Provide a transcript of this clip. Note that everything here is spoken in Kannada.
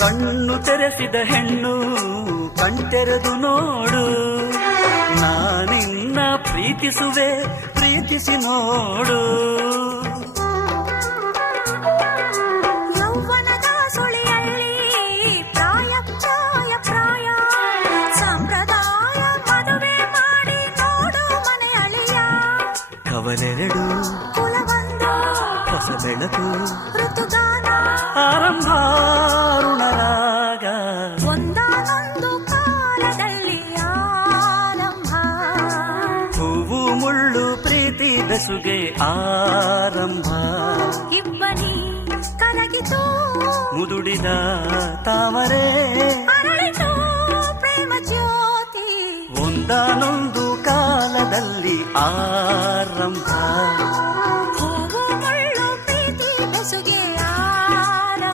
ಕಣ್ಣು ತೆರೆಸಿದ ಹೆಣ್ಣು ಕಣ್ತೆರೆದು ನೋಡು, ನಾನಿನ್ನ ಪ್ರೀತಿಸುವೆ, ಪ್ರೀತಿಸಿ ನೋಡು. ಯೌವನದ ಸುಳಿಯಲ್ಲಿ ಪ್ರಾಯ ಪ್ರಾಯ ಪ್ರಾಯ ಸಂಪ್ರದಾಯ ಮದುವೆ ಮಾಡಿ ನೋಡು ಮನೆಯಳಿಯ. ಕವಲೆರಡು ಕುಲವೊಂದು ಹೊಸ ಬೆಳಕು ಋತುಗಾನ ಆರಂಭ ಋಣರಾಗ. ಒಂದಾನೊಂದು ಕಾಲದಲ್ಲಿ ಆರಂಭ. ಹೂವು ಮುಳ್ಳು ಪ್ರೀತಿ ಬೆಸುಗೆ ಆರಂಭ. ಇಬ್ಬನಿ ಕರಗಿತು ಮುದುಡಿದ ತಾವರೆ ಅರಳಿತು ಪ್ರೇಮ ಜ್ಯೋತಿ. ಒಂದಾನೊಂದು ಕಾಲದಲ್ಲಿ ಆರಂಭ. ಹೂವು ಮುಳ್ಳು ಪ್ರೀತಿ ಬೆಸುಗೆ